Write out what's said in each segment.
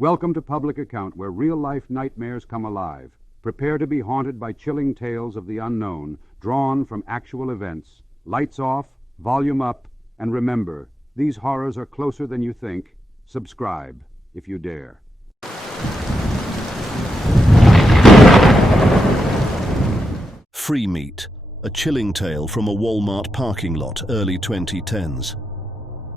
Welcome to Public Account, where real-life nightmares come alive. Prepare to be haunted by chilling tales of the unknown, drawn from actual events. Lights off, volume up, and remember, these horrors are closer than you think. Subscribe, if you dare. Free Meat, a chilling tale from a Walmart parking lot, early 2010s.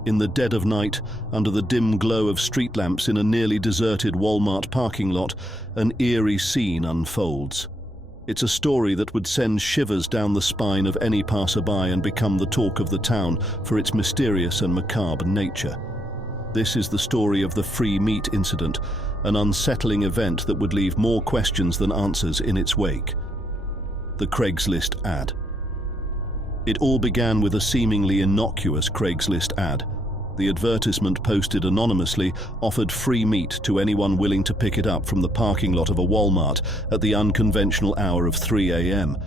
In the dead of night, under the dim glow of street lamps in a nearly deserted Walmart parking lot, an eerie scene unfolds. It's a story that would send shivers down the spine of any passerby and become the talk of the town for its mysterious and macabre nature. This is the story of the Free Meat incident, an unsettling event that would leave more questions than answers in its wake. The Craigslist ad. It all began with a seemingly innocuous Craigslist ad. The advertisement, posted anonymously, offered free meat to anyone willing to pick it up from the parking lot of a Walmart at the unconventional hour of 3 a.m.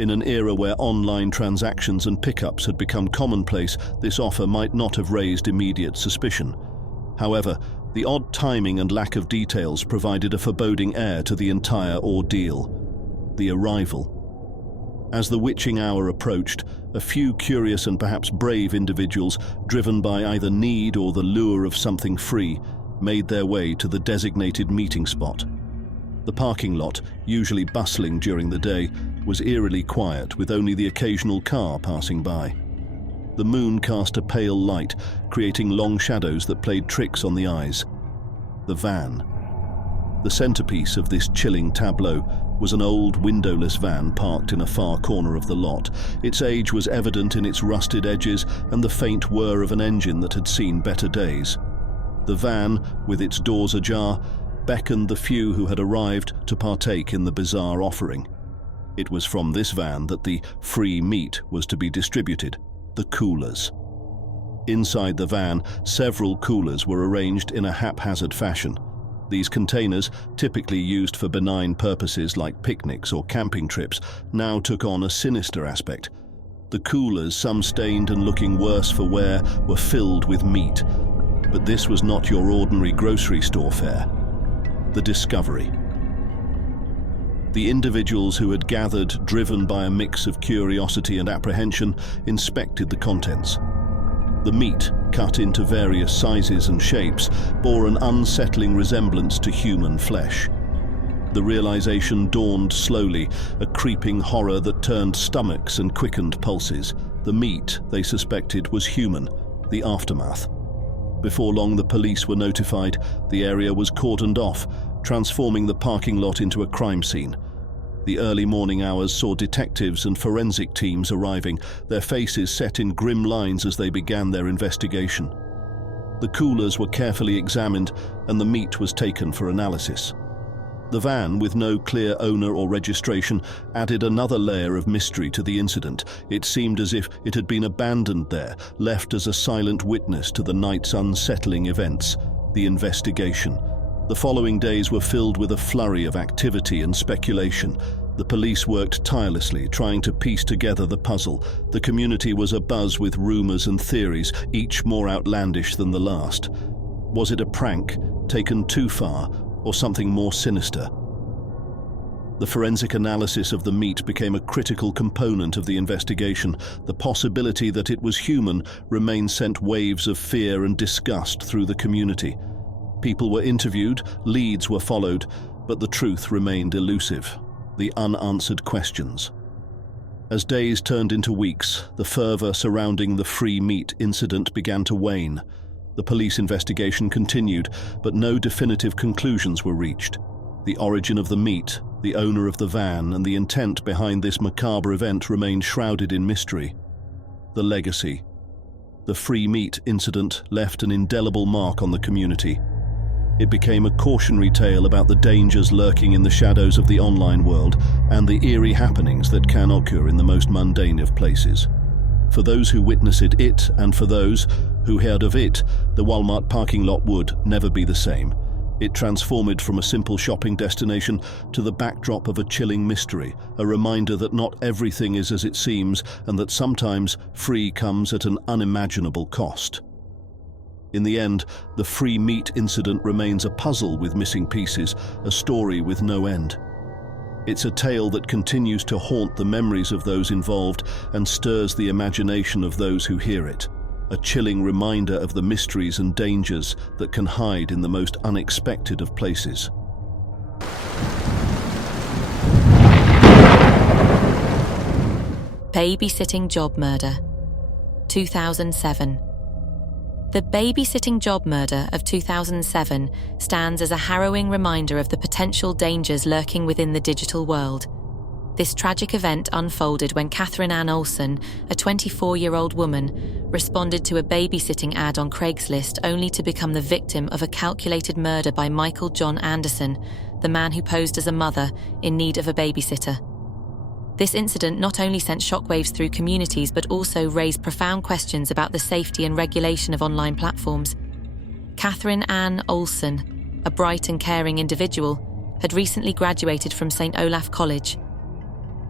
In an era where online transactions and pickups had become commonplace, this offer might not have raised immediate suspicion. However, the odd timing and lack of details provided a foreboding air to the entire ordeal. The arrival. As the witching hour approached, a few curious and perhaps brave individuals, driven by either need or the lure of something free, made their way to the designated meeting spot. The parking lot, usually bustling during the day, was eerily quiet, with only the occasional car passing by. The moon cast a pale light, creating long shadows that played tricks on the eyes. The van. The centerpiece of this chilling tableau was an old windowless van parked in a far corner of the lot. Its age was evident in its rusted edges and the faint whir of an engine that had seen better days. The van, with its doors ajar, beckoned the few who had arrived to partake in the bizarre offering. It was from this van that the free meat was to be distributed, the coolers. Inside the van, several coolers were arranged in a haphazard fashion. These containers, typically used for benign purposes like picnics or camping trips, now took on a sinister aspect. The coolers, some stained and looking worse for wear, were filled with meat. But this was not your ordinary grocery store fare. The discovery. The individuals who had gathered, driven by a mix of curiosity and apprehension, inspected the contents. The meat, cut into various sizes and shapes, bore an unsettling resemblance to human flesh. The realization dawned slowly, a creeping horror that turned stomachs and quickened pulses. The meat, they suspected, was human, the aftermath. Before long, the police were notified. The area was cordoned off, transforming the parking lot into a crime scene. The early morning hours saw detectives and forensic teams arriving, their faces set in grim lines as they began their investigation. The coolers were carefully examined and the meat was taken for analysis. The van, with no clear owner or registration, added another layer of mystery to the incident. It seemed as if it had been abandoned there, left as a silent witness to the night's unsettling events, the investigation. The following days were filled with a flurry of activity and speculation. The police worked tirelessly, trying to piece together the puzzle. The community was abuzz with rumors and theories, each more outlandish than the last. Was it a prank, taken too far, or something more sinister? The forensic analysis of the meat became a critical component of the investigation. The possibility that it was human remained sent waves of fear and disgust through the community. People were interviewed, leads were followed, but the truth remained elusive. The unanswered questions. As days turned into weeks, the fervor surrounding the free meat incident began to wane. The police investigation continued, but no definitive conclusions were reached. The origin of the meat, the owner of the van, and the intent behind this macabre event remained shrouded in mystery. The legacy. The free meat incident left an indelible mark on the community. It became a cautionary tale about the dangers lurking in the shadows of the online world and the eerie happenings that can occur in the most mundane of places. For those who witnessed it, and for those who heard of it, the Walmart parking lot would never be the same. It transformed from a simple shopping destination to the backdrop of a chilling mystery, a reminder that not everything is as it seems and that sometimes free comes at an unimaginable cost. In the end, the free meat incident remains a puzzle with missing pieces, a story with no end. It's a tale that continues to haunt the memories of those involved and stirs the imagination of those who hear it, a chilling reminder of the mysteries and dangers that can hide in the most unexpected of places. Babysitting Job Murder, 2007. The babysitting job murder of 2007 stands as a harrowing reminder of the potential dangers lurking within the digital world. This tragic event unfolded when Catherine Ann Olson, a 24-year-old woman, responded to a babysitting ad on Craigslist only to become the victim of a calculated murder by Michael John Anderson, the man who posed as a mother in need of a babysitter. This incident not only sent shockwaves through communities but also raised profound questions about the safety and regulation of online platforms. Catherine Ann Olson, a bright and caring individual, had recently graduated from St. Olaf College.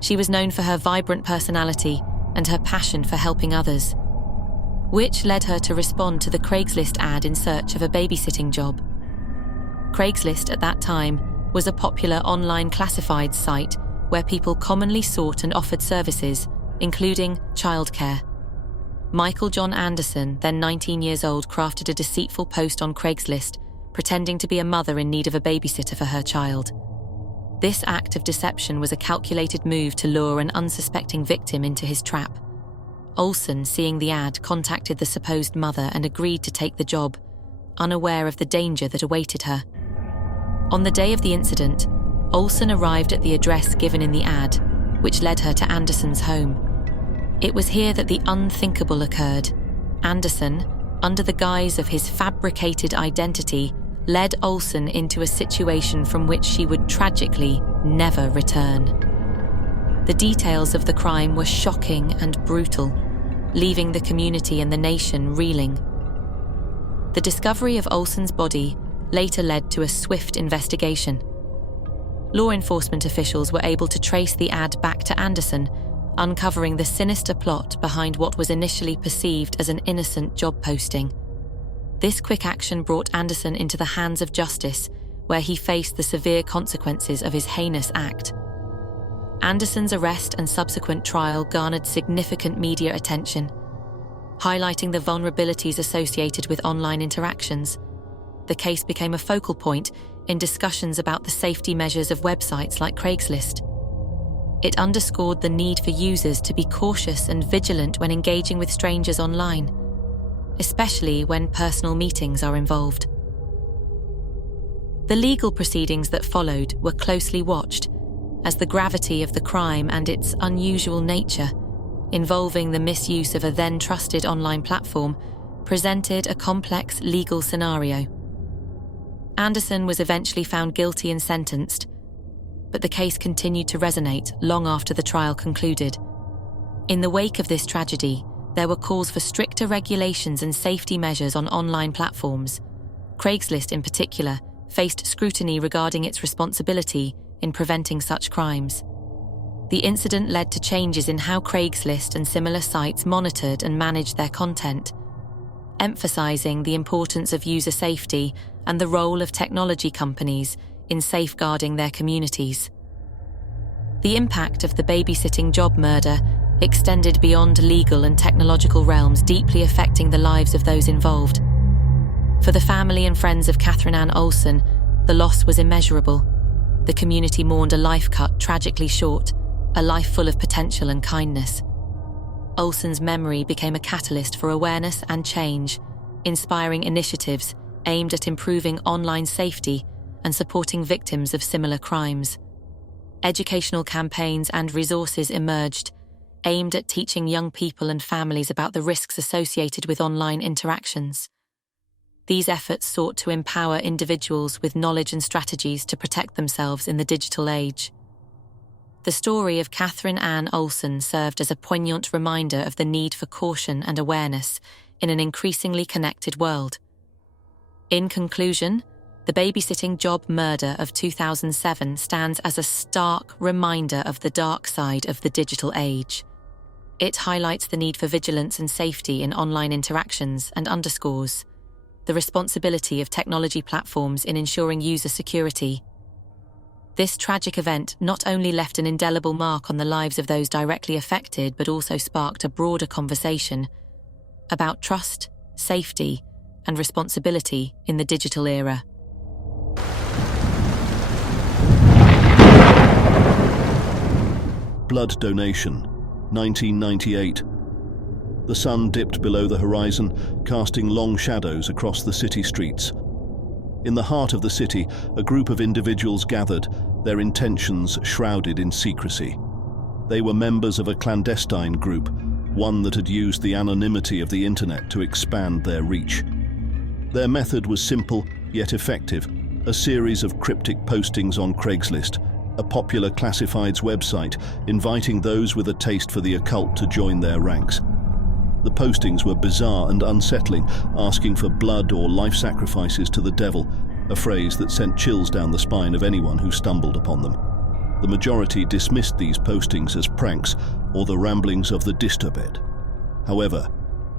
She was known for her vibrant personality and her passion for helping others, which led her to respond to the Craigslist ad in search of a babysitting job. Craigslist at that time was a popular online classifieds site where people commonly sought and offered services, including childcare. Michael John Anderson, then 19 years old, crafted a deceitful post on Craigslist, pretending to be a mother in need of a babysitter for her child. This act of deception was a calculated move to lure an unsuspecting victim into his trap. Olson, seeing the ad, contacted the supposed mother and agreed to take the job, unaware of the danger that awaited her. On the day of the incident, Olson arrived at the address given in the ad, which led her to Anderson's home. It was here that the unthinkable occurred. Anderson, under the guise of his fabricated identity, led Olson into a situation from which she would tragically never return. The details of the crime were shocking and brutal, leaving the community and the nation reeling. The discovery of Olson's body later led to a swift investigation. Law enforcement officials were able to trace the ad back to Anderson, uncovering the sinister plot behind what was initially perceived as an innocent job posting. This quick action brought Anderson into the hands of justice, where he faced the severe consequences of his heinous act. Anderson's arrest and subsequent trial garnered significant media attention, highlighting the vulnerabilities associated with online interactions. The case became a focal point in discussions about the safety measures of websites like Craigslist. It underscored the need for users to be cautious and vigilant when engaging with strangers online, especially when personal meetings are involved. The legal proceedings that followed were closely watched, as the gravity of the crime and its unusual nature, involving the misuse of a then trusted online platform, presented a complex legal scenario. Anderson was eventually found guilty and sentenced, but the case continued to resonate long after the trial concluded. In the wake of this tragedy, there were calls for stricter regulations and safety measures on online platforms. Craigslist, in particular, faced scrutiny regarding its responsibility in preventing such crimes. The incident led to changes in how Craigslist and similar sites monitored and managed their content, emphasizing the importance of user safety and the role of technology companies in safeguarding their communities. The impact of the babysitting job murder extended beyond legal and technological realms, deeply affecting the lives of those involved. For the family and friends of Catherine Ann Olson, the loss was immeasurable. The community mourned a life cut tragically short, a life full of potential and kindness. Olson's memory became a catalyst for awareness and change, inspiring initiatives aimed at improving online safety and supporting victims of similar crimes. Educational campaigns and resources emerged, aimed at teaching young people and families about the risks associated with online interactions. These efforts sought to empower individuals with knowledge and strategies to protect themselves in the digital age. The story of Catherine Ann Olson served as a poignant reminder of the need for caution and awareness in an increasingly connected world. In conclusion, the babysitting job murder of 2007 stands as a stark reminder of the dark side of the digital age. It highlights the need for vigilance and safety in online interactions and underscores the responsibility of technology platforms in ensuring user security. This tragic event not only left an indelible mark on the lives of those directly affected, but also sparked a broader conversation about trust, safety, and responsibility in the digital era. Blood donation, 1998. The sun dipped below the horizon, casting long shadows across the city streets. In the heart of the city, a group of individuals gathered, their intentions shrouded in secrecy. They were members of a clandestine group, one that had used the anonymity of the internet to expand their reach. Their method was simple yet effective, a series of cryptic postings on Craigslist, a popular classifieds website inviting those with a taste for the occult to join their ranks. The postings were bizarre and unsettling, asking for blood or life sacrifices to the devil, a phrase that sent chills down the spine of anyone who stumbled upon them. The majority dismissed these postings as pranks or the ramblings of the dystopid. However,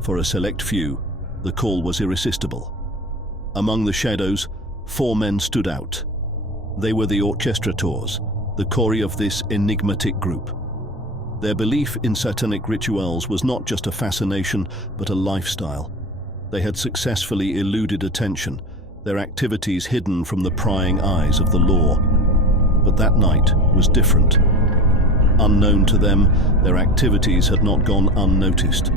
for a select few, the call was irresistible. Among the shadows, 4 men stood out. They were the orchestrators, the core of this enigmatic group. Their belief in satanic rituals was not just a fascination, but a lifestyle. They had successfully eluded attention, their activities hidden from the prying eyes of the law. But that night was different. Unknown to them, their activities had not gone unnoticed.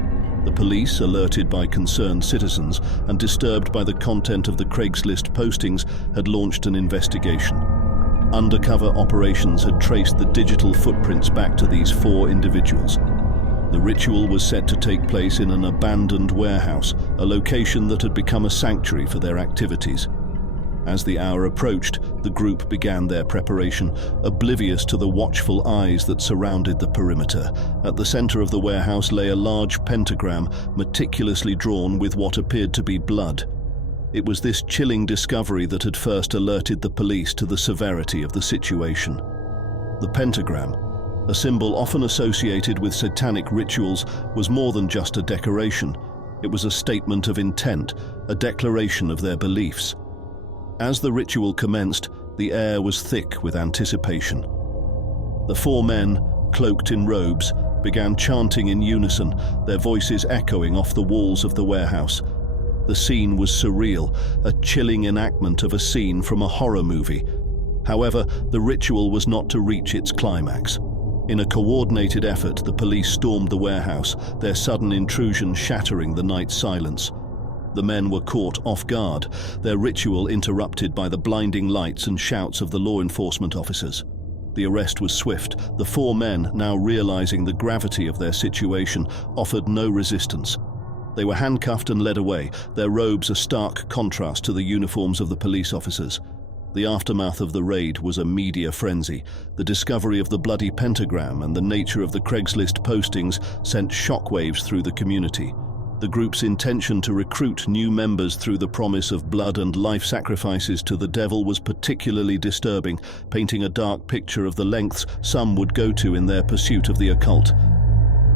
The police, alerted by concerned citizens and disturbed by the content of the Craigslist postings, had launched an investigation. Undercover operations had traced the digital footprints back to these 4 individuals. The ritual was set to take place in an abandoned warehouse, a location that had become a sanctuary for their activities. As the hour approached, the group began their preparation, oblivious to the watchful eyes that surrounded the perimeter. At the center of the warehouse lay a large pentagram, meticulously drawn with what appeared to be blood. It was this chilling discovery that had first alerted the police to the severity of the situation. The pentagram, a symbol often associated with satanic rituals, was more than just a decoration. It was a statement of intent, a declaration of their beliefs. As the ritual commenced, the air was thick with anticipation. The 4 men, cloaked in robes, began chanting in unison, their voices echoing off the walls of the warehouse. The scene was surreal, a chilling enactment of a scene from a horror movie. However, the ritual was not to reach its climax. In a coordinated effort, the police stormed the warehouse, their sudden intrusion shattering the night's silence. The men were caught off guard, their ritual interrupted by the blinding lights and shouts of the law enforcement officers. The arrest was swift. The 4 men, now realizing the gravity of their situation, offered no resistance. They were handcuffed and led away, their robes a stark contrast to the uniforms of the police officers. The aftermath of the raid was a media frenzy. The discovery of the bloody pentagram and the nature of the Craigslist postings sent shockwaves through the community. The group's intention to recruit new members through the promise of blood and life sacrifices to the devil was particularly disturbing, painting a dark picture of the lengths some would go to in their pursuit of the occult.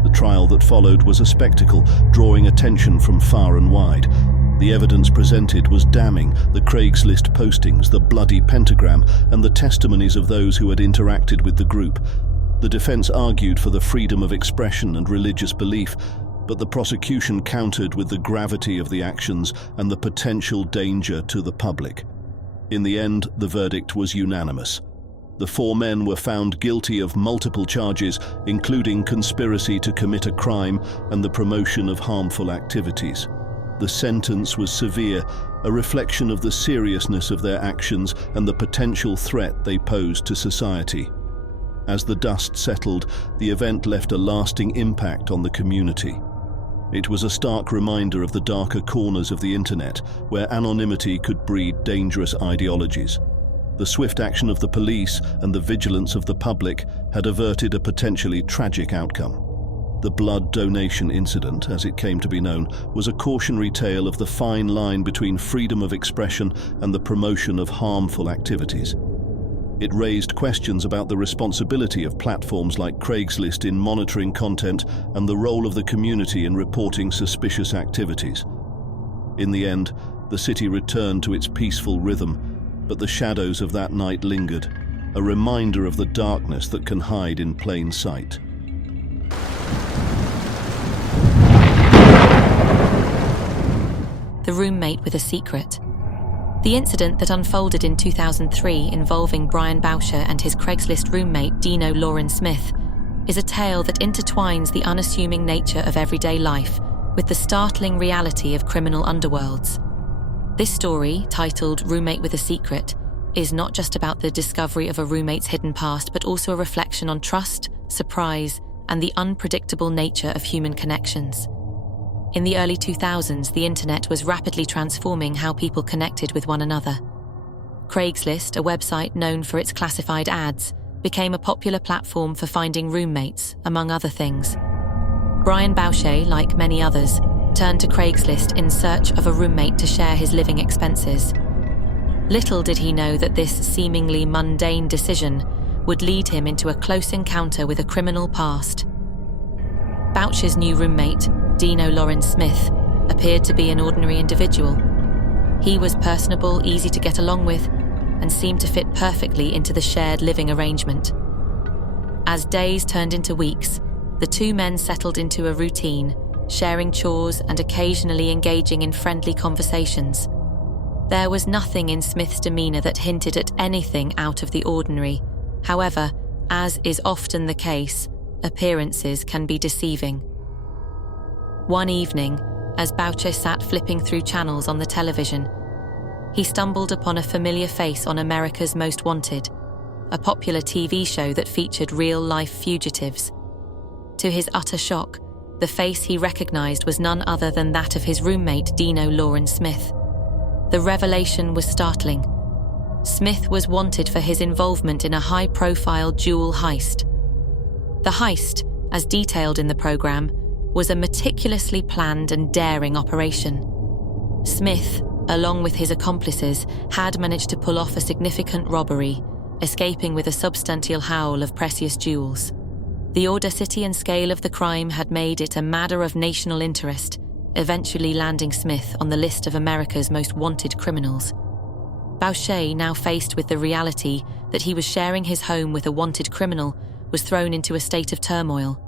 The trial that followed was a spectacle, drawing attention from far and wide. The evidence presented was damning: the Craigslist postings, the bloody pentagram, and the testimonies of those who had interacted with the group. The defense argued for the freedom of expression and religious belief, but the prosecution countered with the gravity of the actions and the potential danger to the public. In the end, the verdict was unanimous. The 4 men were found guilty of multiple charges, including conspiracy to commit a crime and the promotion of harmful activities. The sentence was severe, a reflection of the seriousness of their actions and the potential threat they posed to society. As the dust settled, the event left a lasting impact on the community. It was a stark reminder of the darker corners of the internet, where anonymity could breed dangerous ideologies. The swift action of the police and the vigilance of the public had averted a potentially tragic outcome. The blood donation incident, as it came to be known, was a cautionary tale of the fine line between freedom of expression and the promotion of harmful activities. It raised questions about the responsibility of platforms like Craigslist in monitoring content and the role of the community in reporting suspicious activities. In the end, The city returned to its peaceful rhythm, but the shadows of that night lingered, a reminder of the darkness that can hide in plain sight. The roommate with a secret. The incident that unfolded in 2003 involving Brian Boucher and his Craigslist roommate Dino Lauren Smith is a tale that intertwines the unassuming nature of everyday life with the startling reality of criminal underworlds. This story, titled Roommate with a Secret, is not just about the discovery of a roommate's hidden past, but also a reflection on trust, surprise, and the unpredictable nature of human connections. In the early 2000s, the internet was rapidly transforming how people connected with one another. Craigslist, a website known for its classified ads, became a popular platform for finding roommates, among other things. Brian Boucher, like many others, turned to Craigslist in search of a roommate to share his living expenses. Little did he know that this seemingly mundane decision would lead him into a close encounter with a criminal past. Boucher's new roommate, Dino Lauren Smith, appeared to be an ordinary individual. He was personable, easy to get along with, and seemed to fit perfectly into the shared living arrangement. As days turned into weeks, the two men settled into a routine, sharing chores and occasionally engaging in friendly conversations. There was nothing in Smith's demeanor that hinted at anything out of the ordinary. However, as is often the case, appearances can be deceiving. One evening, as Boucher sat flipping through channels on the television, he stumbled upon a familiar face on America's Most Wanted, a popular TV show that featured real-life fugitives. To his utter shock, the face he recognized was none other than that of his roommate, Dino Lauren Smith. The revelation was startling. Smith was wanted for his involvement in a high-profile jewel heist. The heist, as detailed in the program, was a meticulously planned and daring operation. Smith, along with his accomplices, had managed to pull off a significant robbery, escaping with a substantial haul of precious jewels. The audacity and scale of the crime had made it a matter of national interest, eventually landing Smith on the list of America's most wanted criminals. Boucher, now faced with the reality that he was sharing his home with a wanted criminal, was thrown into a state of turmoil.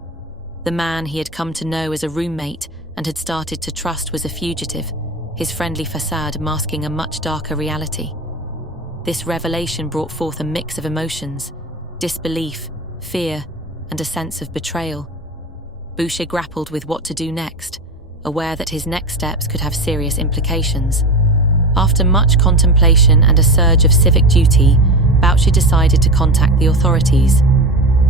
The man he had come to know as a roommate and had started to trust was a fugitive, his friendly facade masking a much darker reality. This revelation brought forth a mix of emotions: disbelief, fear, and a sense of betrayal. Boucher grappled with what to do next, aware that his next steps could have serious implications. After much contemplation and a surge of civic duty, Boucher decided to contact the authorities.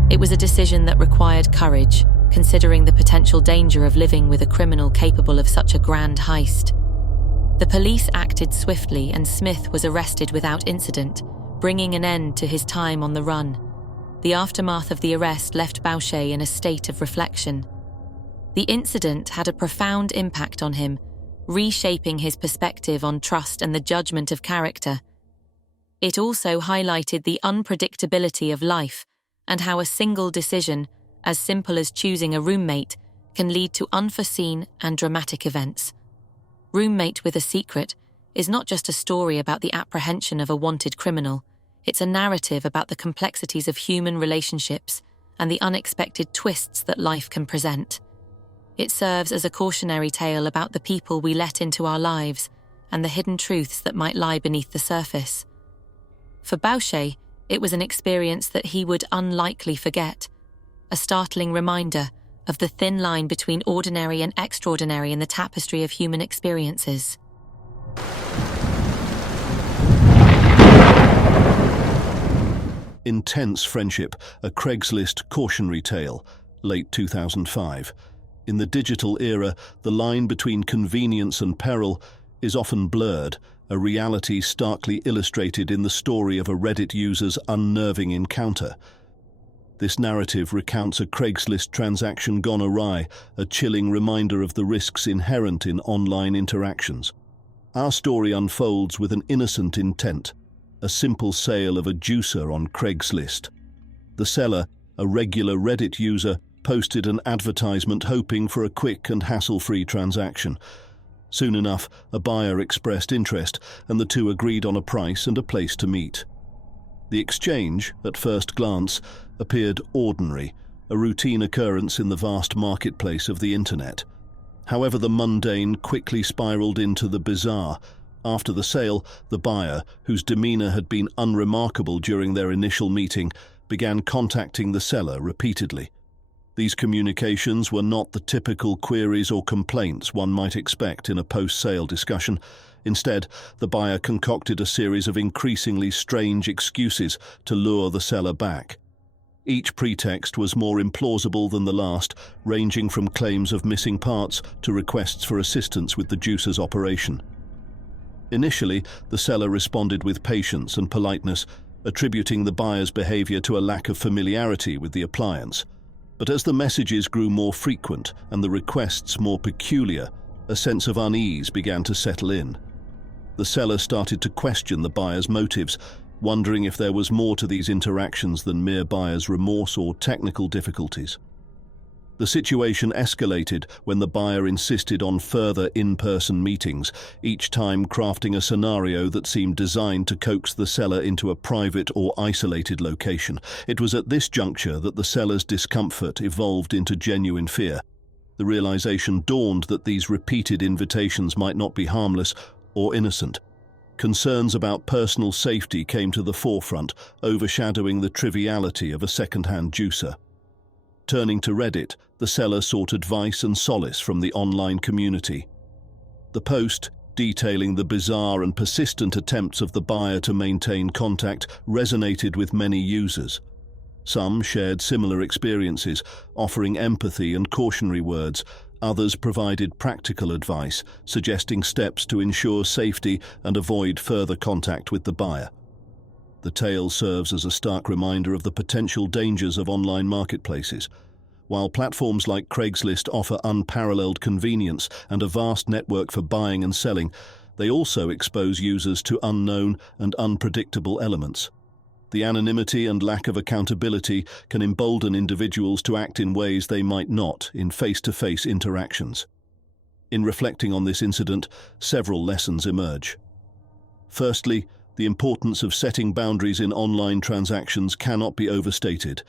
It was a decision that required courage, considering the potential danger of living with a criminal capable of such a grand heist. The police acted swiftly and Smith was arrested without incident, bringing an end to his time on the run. The aftermath of the arrest left Boucher in a state of reflection. The incident had a profound impact on him, reshaping his perspective on trust and the judgment of character. It also highlighted the unpredictability of life and how a single decision, as simple as choosing a roommate, can lead to unforeseen and dramatic events. Roommate with a Secret is not just a story about the apprehension of a wanted criminal. It's a narrative about the complexities of human relationships and the unexpected twists that life can present. It serves as a cautionary tale about the people we let into our lives and the hidden truths that might lie beneath the surface. For Boucher, it was an experience that he would unlikely forget, a startling reminder of the thin line between ordinary and extraordinary in the tapestry of human experiences. Intense Friendship, a Craigslist cautionary tale, late 2005. In the digital era, the line between convenience and peril is often blurred, a reality starkly illustrated in the story of a Reddit user's unnerving encounter. This narrative recounts a Craigslist transaction gone awry, a chilling reminder of the risks inherent in online interactions. Our story unfolds with an innocent intent, a simple sale of a juicer on Craigslist. The seller, a regular Reddit user, posted an advertisement hoping for a quick and hassle-free transaction. Soon enough, a buyer expressed interest, and the two agreed on a price and a place to meet. The exchange, at first glance, appeared ordinary, a routine occurrence in the vast marketplace of the internet. However, the mundane quickly spiraled into the bizarre. After the sale, the buyer, whose demeanor had been unremarkable during their initial meeting, began contacting the seller repeatedly. These communications were not the typical queries or complaints one might expect in a post-sale discussion. Instead, the buyer concocted a series of increasingly strange excuses to lure the seller back. Each pretext was more implausible than the last, ranging from claims of missing parts to requests for assistance with the juicer's operation. Initially, the seller responded with patience and politeness, attributing the buyer's behavior to a lack of familiarity with the appliance. But as the messages grew more frequent and the requests more peculiar, a sense of unease began to settle in. The seller started to question the buyer's motives, wondering if there was more to these interactions than mere buyer's remorse or technical difficulties. The situation escalated when the buyer insisted on further in-person meetings, each time crafting a scenario that seemed designed to coax the seller into a private or isolated location. It was at this juncture that the seller's discomfort evolved into genuine fear. The realization dawned that these repeated invitations might not be harmless or innocent. Concerns about personal safety came to the forefront, overshadowing the triviality of a second-hand juicer. Turning to Reddit, the seller sought advice and solace from the online community. The post, detailing the bizarre and persistent attempts of the buyer to maintain contact, resonated with many users. Some shared similar experiences, offering empathy and cautionary words. Others provided practical advice, suggesting steps to ensure safety and avoid further contact with the buyer. The tale serves as a stark reminder of the potential dangers of online marketplaces. While platforms like Craigslist offer unparalleled convenience and a vast network for buying and selling, they also expose users to unknown and unpredictable elements. The anonymity and lack of accountability can embolden individuals to act in ways they might not in face-to-face interactions. In reflecting on this incident, several lessons emerge. Firstly, the importance of setting boundaries in online transactions cannot be overstated.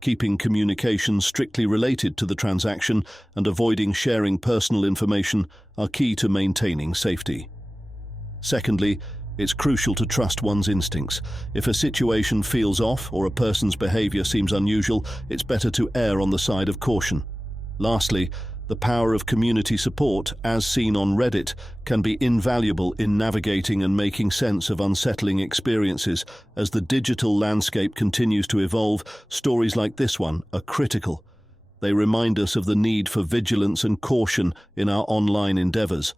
Keeping communication strictly related to the transaction and avoiding sharing personal information are key to maintaining safety. Secondly, it's crucial to trust one's instincts. If a situation feels off or a person's behavior seems unusual, it's better to err on the side of caution. Lastly, the power of community support, as seen on Reddit, can be invaluable in navigating and making sense of unsettling experiences. As the digital landscape continues to evolve, stories like this one are critical. They remind us of the need for vigilance and caution in our online endeavors.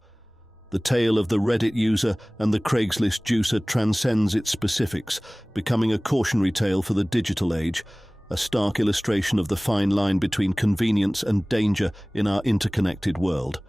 The tale of the Reddit user and the Craigslist juicer transcends its specifics, becoming a cautionary tale for the digital age, a stark illustration of the fine line between convenience and danger in our interconnected world.